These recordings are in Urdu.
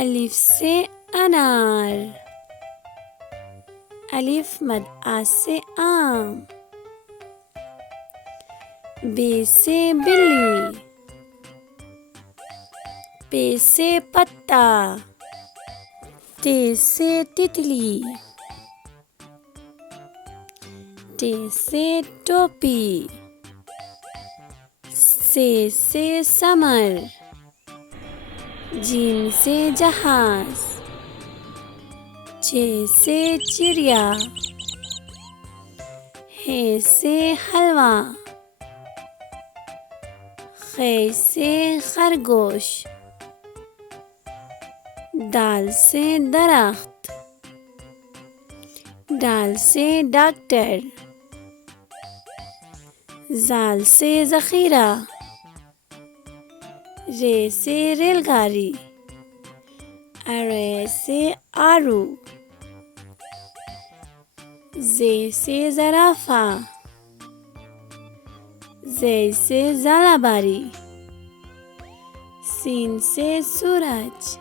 الف سے انار، الف مد آ سے آم، بے سے بلی، پے سے پتا، تے سے تتلی، ٹے سے ٹوپی، سے سمر، جیم سے جہاز، چے سے چڑیا، ہے سے حلوہ، خے سے خرگوش، دال سے درخت، ڈال سے ڈاکٹر، زال سے ذخیرہ، رے سے ریل گاڑی، ارے سے آرو، زے سے زرافہ، زے سے زالہ باری، سین سے سورج،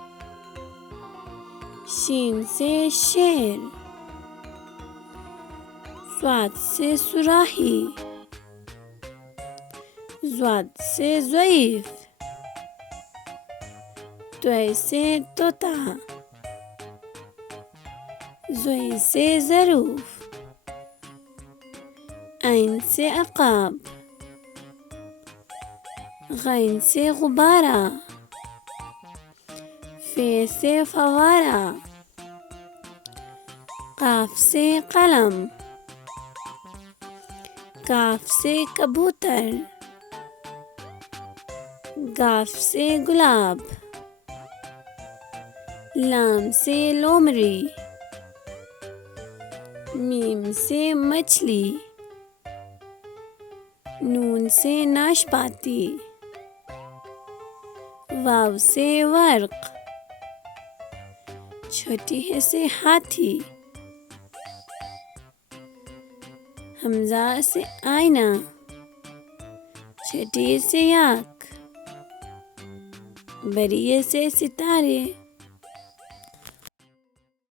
شین سے شیر، صاد سے صراحی، ضاد سے ضعیف، طے سے طوطا، ضئی سے ظروف، عین سے عقاب، غین سے غبارہ، فے سے فوارہ، قاف سے قلم، کاف سے کبوتر، گاف سے گلاب، لام سے لومڑی، میم سے مچھلی، نون سے ناشپاتی، واو سے ورق، چھوٹی ہے سے ہاتھی، حمزہ سے آئینہ، چھٹی سے آنکھ، بری سے ستارے،